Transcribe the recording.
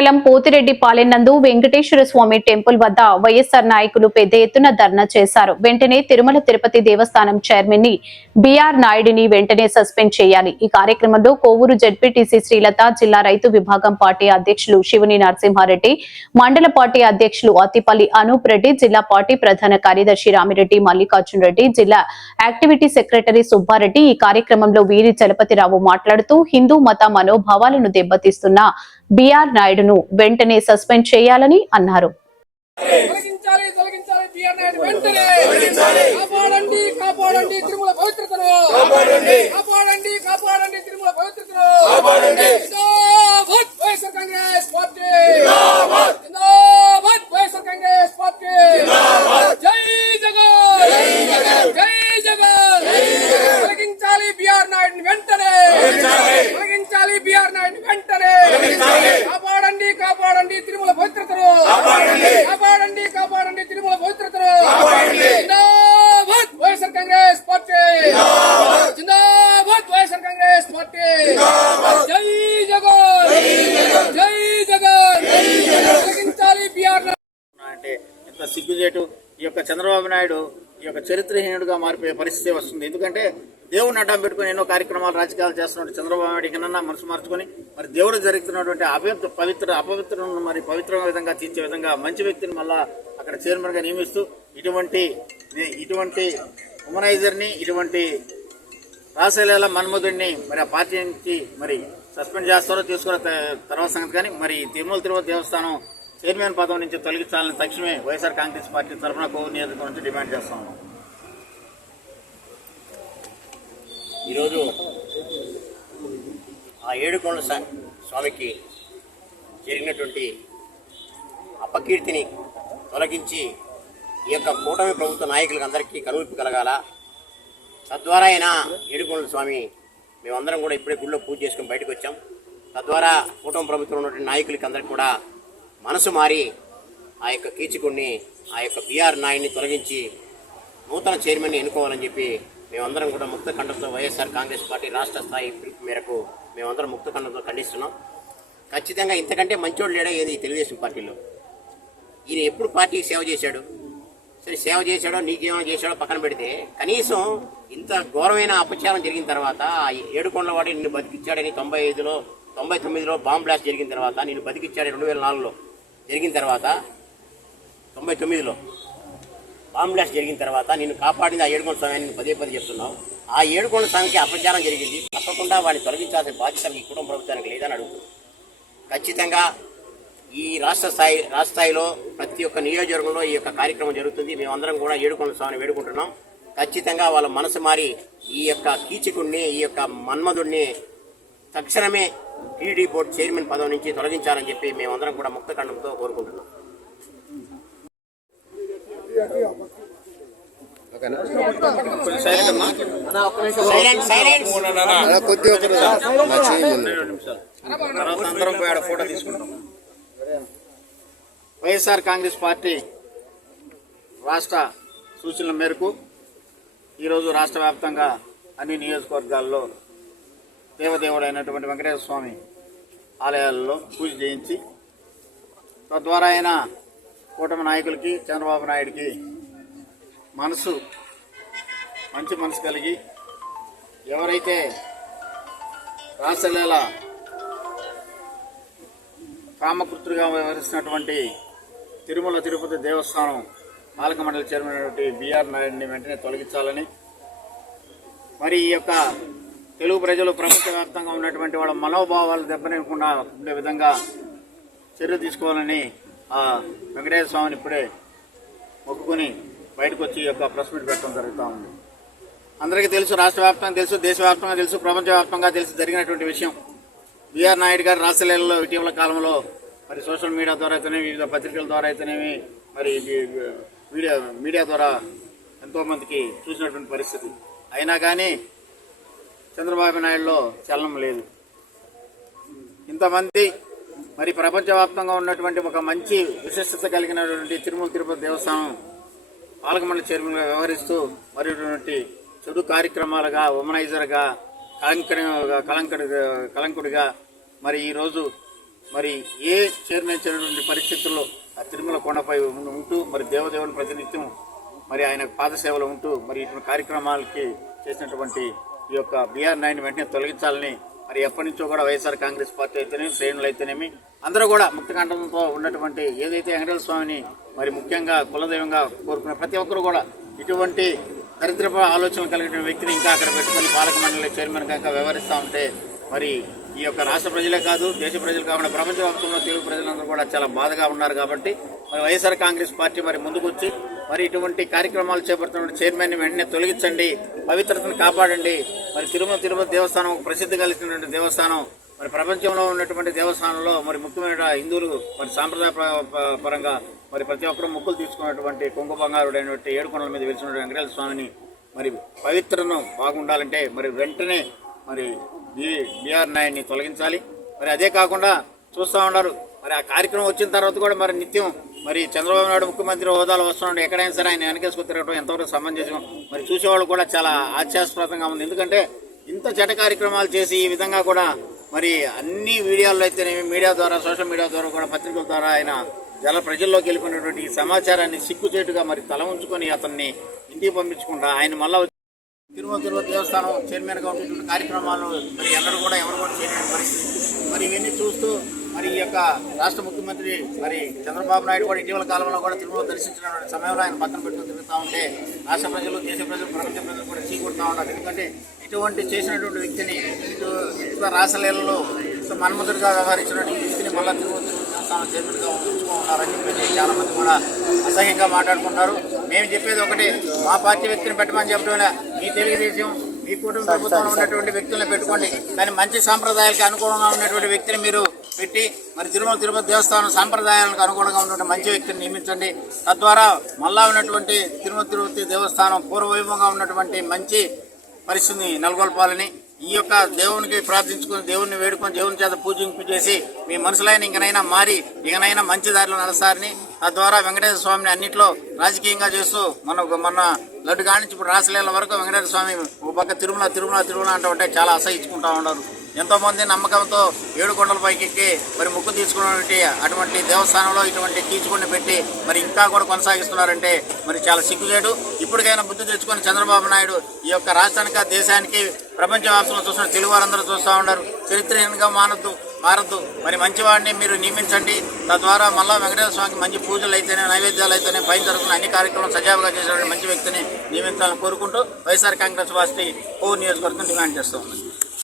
మండలం పోతిరెడ్డిపాలెం నందు వెంకటేశ్వర స్వామి టెంపుల్ వద్ద వైఎస్ఆర్ నాయకులు పెద్ద ఎత్తున ధర్నా చేశారు. వెంటనే తిరుమల తిరుపతి దేవస్థానం చైర్మన్ ని బిఆర్ నాయుడిని వెంటనే సస్పెండ్ చేయాలి. ఈ కార్యక్రమంలో కోవూరు జెడ్పీటీసీ శ్రీలత, జిల్లా రైతు విభాగం పార్టీ అధ్యక్షులు శివుని నరసింహారెడ్డి, మండల పార్టీ అధ్యక్షులు అతిపల్లి అనూప్ రెడ్డి, జిల్లా పార్టీ ప్రధాన కార్యదర్శి రామిరెడ్డి మల్లికార్జున్ రెడ్డి, జిల్లా యాక్టివిటీ సెక్రటరీ సుబ్బారెడ్డి ఈ కార్యక్రమంలో వీరి చలపతిరావు మాట్లాడుతూ హిందూ మత మనోభావాలను దెబ్బతీస్తున్న బిఆర్ నాయుడును వెంటనే సస్పెండ్ చేయాలని అన్నారు. కాపాడండి తిరుమల పవిత్రతను, కాపాడండి కాపాడండి తిరుమల పవిత్రతను. జిందాబాద్ వైఎస్ఆర్ కాంగ్రెస్ పార్టీ, జిందాబాద్ వైఎస్ఆర్ కాంగ్రెస్ పార్టీ. జై జగన్, జై జగన్, తొలగించాలి బిఆర్ అంటే ఎంత సిగ్గుచేటు. ఈ యొక్క చంద్రబాబు నాయుడు ఈ యొక్క చరిత్రహీనుడుగా మారిపోయే పరిస్థితి వస్తుంది. ఎందుకంటే దేవుడిని అడ్డం పెట్టుకుని ఎన్నో కార్యక్రమాలు రాజకీయాలు చేస్తున్నట్టు చంద్రబాబు నాయుడు కన్నా మనసు మార్చుకొని మరి దేవుడు జరుగుతున్నటువంటి అపవిత్రను మరి పవిత్ర విధంగా తీర్చే విధంగా మంచి వ్యక్తిని మళ్ళా అక్కడ చైర్మన్ గా నియమిస్తూ ఇటువంటి ఉమనైజర్ని, ఇటువంటి రాసలీల మన్మధుడిని మరి ఆ పార్టీ నుంచి మరి సస్పెండ్ చేస్తారో తీసుకున్న తర్వాత సంగతి. కానీ మరి తిరుమల తిరుపతి దేవస్థానం చైర్మన్ పదవి నుంచి తొలగించాలని తక్షణమే వైఎస్ఆర్ కాంగ్రెస్ పార్టీ తరఫున కోవూరు నియోజకవర్గం నుంచి డిమాండ్ చేస్తా ఉన్నాం. ఈరోజు ఆ ఏడుకొండల స్వామికి జరిగినటువంటి అపకీర్తిని తొలగించి ఈ యొక్క కూటమి ప్రభుత్వ నాయకులకు అందరికీ కనువిప్పు కలగాల. తద్వారా అయినా ఏడుకొండల స్వామి మేమందరం కూడా ఇప్పుడే గుళ్ళో పూజ చేసుకుని బయటకు వచ్చాం. తద్వారా కూటమి ప్రభుత్వంలో ఉన్నటువంటి నాయకులకి అందరికీ కూడా మనసు మారి ఆ యొక్క కీచుకుని ఆ యొక్క బిఆర్ నాయుడిని తొలగించి నూతన చైర్మన్ని ఎన్నుకోవాలని చెప్పి మేమందరం కూడా ముక్త ఖండంతో వైఎస్ఆర్ కాంగ్రెస్ పార్టీ రాష్ట్ర స్థాయి మేరకు మేమందరం ముక్త ఖండంతో ఖండిస్తున్నాం. ఖచ్చితంగా ఇంతకంటే మంచోడు లేడా ఏది తెలుగుదేశం పార్టీలో? ఈయన ఎప్పుడు పార్టీకి సేవ చేశాడు? సరే సేవ చేశాడో నీకేమైనా చేశాడో పక్కన పెడితే కనీసం ఇంత ఘోరమైన అపచారం జరిగిన తర్వాత ఏడుకొండల వాడి నిన్ను బతికిచ్చాడని 99లో బాంబ్ బ్లాస్ట్ జరిగిన తర్వాత నిన్ను బతికిచ్చాడని 2004లో జరిగిన తర్వాత 99లో బాంబ్ బ్లాస్ట్ జరిగిన తర్వాత నిన్ను కాపాడింది ఆ ఏడుకొండ స్వామి పదే చెప్తున్నావు. ఆ ఏడుకొండ స్వామికి అపచారం జరిగింది. తప్పకుండా వాడిని తొలగించాల్సిన బాధ్యత మీ కుటుంబ ప్రభుత్వానికి లేదని అడుగుతుంది. ఖచ్చితంగా ఈ రాష్ట్ర స్థాయిలో ప్రతి ఒక్క నియోజకవర్గంలో ఈ యొక్క కార్యక్రమం జరుగుతుంది. మేమందరం కూడా ఏడుకొండ స్వామిని వేడుకుంటున్నాం. ఖచ్చితంగా వాళ్ళ మనసు మారి ఈ యొక్క కీచకుడిని, ఈ యొక్క మన్మధుడిని తక్షణమే టీడీ బోర్డు చైర్మన్ పదవి నుంచి తొలగించాలని చెప్పి మేమందరం కూడా ముక్త ఖండంతో కోరుకుంటున్నాం. ఫోటో తీసుకుంటాం. వైఎస్ఆర్ కాంగ్రెస్ పార్టీ రాష్ట్ర సూచనల మేరకు ఈరోజు రాష్ట్ర వ్యాప్తంగా అన్ని నియోజకవర్గాల్లో దేవదేవుడైనటువంటి వెంకటేశ్వర స్వామి ఆలయాలలో పూజ చేయించి తద్వారా అయినా కూటమి నాయకులకి, చంద్రబాబు నాయుడికి మంచి మనసు కలిగి ఎవరైతే రాసలీల కామకృతులుగా వ్యవహరిస్తున్నటువంటి తిరుమల తిరుపతి దేవస్థానం పాలక మండలి చైర్మన్ అయినటువంటి బిఆర్ నాయుడిని వెంటనే తొలగించాలని, మరి ఈ యొక్క తెలుగు ప్రజలు ప్రపంచవ్యాప్తంగా ఉన్నటువంటి వాళ్ళ మనోభావాలు దెబ్బతినకుండా ఉండే విధంగా చర్య తీసుకోవాలని ఆ వెంకటేశ్వర స్వామిని ఇప్పుడే మొక్కుకొని బయటకు వచ్చి ఈ యొక్క ప్రెస్ మీట్ పెట్టడం జరుగుతూ ఉంది. అందరికీ తెలుసు, రాష్ట్ర వ్యాప్తంగా తెలుసు, దేశవ్యాప్తంగా తెలుసు, ప్రపంచవ్యాప్తంగా తెలిసి జరిగినటువంటి విషయం. బిఆర్ నాయుడు గారు రాసలీలలో ఇటీవల కాలంలో మరి సోషల్ మీడియా ద్వారా అయితేనేమి, వివిధ పత్రికల ద్వారా అయితేనేమి, మరి మీడియా ద్వారా ఎంతోమందికి చూసినటువంటి పరిస్థితి. అయినా కానీ చంద్రబాబు నాయుడులో చలనం లేదు. ఇంతమంది మరి ప్రపంచవ్యాప్తంగా ఉన్నటువంటి ఒక మంచి విశిష్టత కలిగినటువంటి తిరుమల తిరుపతి దేవస్థానం పాలక మండలి చైర్మన్గా వ్యవహరిస్తూ మరి చెడు కార్యక్రమాలుగా, ఉమనైజర్గా, కలంకుడిగా మరి ఈరోజు మరి ఏ చైర్మన్ చేరినటువంటి పరిస్థితుల్లో ఆ తిరుమల కొండపై ఉంటూ మరి దేవదేవుని ప్రతినిత్యం మరి ఆయన పాదసేవలు ఉంటూ మరి ఇటువంటి కార్యక్రమాలకి చేసినటువంటి ఈ యొక్క బీఆర్ నాయుడిని వెంటనే తొలగించాలని మరి ఎప్పటి నుంచో కూడా వైఎస్ఆర్ కాంగ్రెస్ పార్టీ అయితేనేమి శ్రేణులు అయితేనేమి అందరూ కూడా ముక్తకంఠంతో ఉన్నటువంటి ఏదైతే వెంకటేశ్వర స్వామిని మరి ముఖ్యంగా కులదైవంగా కోరుకున్న ప్రతి ఒక్కరు కూడా ఇటువంటి దరిద్రపు ఆలోచనలు కలిగిన వ్యక్తిని ఇంకా అక్కడ పెట్టుకొని పాలక మండలి చైర్మన్గా ఇంకా వ్యవహరిస్తూ ఉంటే మరి ఈ యొక్క రాష్ట్ర ప్రజలే కాదు దేశ ప్రజలు కాకుండా ప్రపంచవ్యాప్తంలో తెలుగు ప్రజలందరూ కూడా చాలా బాధగా ఉన్నారు కాబట్టి మరి వైఎస్ఆర్ కాంగ్రెస్ పార్టీ మరి ముందుకొచ్చి మరి ఇటువంటి కార్యక్రమాలు చేపడుతున్న చైర్మన్ని వెంటనే తొలగించండి, పవిత్రతను కాపాడండి. మరి తిరుపతి దేవస్థానం ప్రసిద్ధి కలిగినటువంటి దేవస్థానం, మరి ప్రపంచంలో ఉన్నటువంటి దేవస్థానంలో మరి ముఖ్యమైన హిందువులు మరి సాంప్రదాయ పరంగా మరి ప్రతి ఒక్కరూ మొక్కులు తీసుకున్నటువంటి కొంగు బంగారుడైనటువంటి ఏడుకొండల మీద వెలిసిన వెంకటేశ్వర స్వామిని మరి పవిత్రను బాగుండాలంటే మరి వెంటనే మరి బీఆర్ నాయుడిని తొలగించాలి. మరి అదే కాకుండా చూస్తూ ఉన్నారు మరి ఆ కార్యక్రమం వచ్చిన తర్వాత కూడా మరి నిత్యం మరి చంద్రబాబు నాయుడు ముఖ్యమంత్రి హోదాలో వస్తున్నాడు, ఎక్కడైనా సరే ఆయన వెనకేసుకు తిరగడం ఎంతవరకు సమంజసం మరి చూసేవాళ్ళు కూడా చాలా హాస్యాస్పదంగా ఉంది. ఎందుకంటే ఇంత చెడ్డ కార్యక్రమాలు చేసి ఈ విధంగా కూడా మరి అన్ని వీడియోల్లో అయితేనేమి మీడియా ద్వారా సోషల్ మీడియా ద్వారా కూడా పత్రికల ద్వారా ఆయన ప్రజల్లోకి వెళ్ళిపోయినటువంటి ఈ సమాచారాన్ని సిగ్గుచేటుగా మరి తల ఉంచుకొని అతన్ని ఇంటికి పంపించకుండా ఆయన మళ్ళా తిరుపతి దేవస్థానం చైర్మన్గా ఉన్నటువంటి కార్యక్రమాలు మరి ఎవరు కూడా చేయలేని పరిస్థితి. మరి ఇవన్నీ చూస్తూ మరి ఈ యొక్క రాష్ట్ర ముఖ్యమంత్రి మరి చంద్రబాబు నాయుడు కూడా ఇటీవల కాలంలో కూడా తిరుమల దర్శించిన సమయంలో ఆయన పక్కన పెట్టుకుని తిరుగుతూ ఉంటే రాష్ట్ర ప్రజలు, దేశ ప్రజలు, ప్రపంచ ప్రజలు కూడా చీకొడుతూ ఉన్నారు. ఎందుకంటే ఇటువంటి చేసినటువంటి వ్యక్తిని రాసలీలలో మన్మధుడిగా వ్యవహరించినటువంటి వ్యక్తిని మళ్ళీ తిరుపతి దేవస్థానం చైర్మన్గా ఉంచుకుంటున్నారని చెప్పేసి చాలా మంది కూడా అసహ్యంగా మాట్లాడుకుంటున్నారు. మేము చెప్పేది ఒకటి, మా పార్టీ వ్యక్తిని పెట్టమని చెప్పడం మీ తెలుగుదేశం మీ కుటుంబ ప్రభుత్వంలో ఉన్నటువంటి వ్యక్తులను పెట్టుకోండి, కానీ మంచి సాంప్రదాయాలకు అనుగుణంగా ఉన్నటువంటి వ్యక్తిని మీరు పెట్టి మరి తిరుపతి దేవస్థానం సాంప్రదాయాలకు అనుగుణంగా ఉన్నటువంటి మంచి వ్యక్తిని నియమించండి. తద్వారా మళ్ళా ఉన్నటువంటి తిరుపతి దేవస్థానం పూర్వవైభవంగా ఉన్నటువంటి మంచి పరిస్థితిని నెలకొల్పాలని ఈ యొక్క దేవునికి ప్రార్థించుకుని దేవుడిని వేడుకొని దేవుని చేత పూజింపు చేసి మీ మనసులైన ఇంకనైనా మారి ఇకనైనా మంచి దారిలో నడుస్తారని, తద్వారా వెంకటేశ్వర స్వామిని అన్నింటిలో రాజకీయంగా చేస్తూ మొన్న లడ్డు కానించి ఇప్పుడు రాసలీల వరకు వెంకటేశ్వర స్వామి ఒక పక్క తిరుమల అంటే చాలా అసహించుకుంటా ఉన్నారు. ఎంతోమంది నమ్మకంతో ఏడుకొండల పైకి ఎక్కి మరి ముక్కు తీసుకున్నటువంటి అటువంటి దేవస్థానంలో ఇటువంటి కీచుకుని పెట్టి మరి ఇంకా కూడా కొనసాగిస్తున్నారంటే మరి చాలా సిగ్గుచేటు. ఇప్పటికైనా బుద్ధి తెచ్చుకొని చంద్రబాబు నాయుడు ఈ యొక్క రాష్ట్రానికి, దేశానికి, ప్రపంచవ్యాప్తంలో చూస్తున్న తెలుగు వారందరూ చూస్తూ ఉన్నారు. చరిత్రహీనంగా మారద్దు మరి మంచివాడిని మీరు నియమించండి. తద్వారా మళ్ళా వెంకటేశ్వర స్వామికి మంచి పూజలు అయితేనే, నైవేద్యాలు అయితేనే, పైన జరుగుతున్న అన్ని కార్యక్రమాలు సజావుగా చేసేటువంటి మంచి వ్యక్తిని నియమించాలని కోరుకుంటూ వైఎస్ఆర్ కాంగ్రెస్ పార్టీ నియోజకవర్గం డిమాండ్ చేస్తూ ఉంది.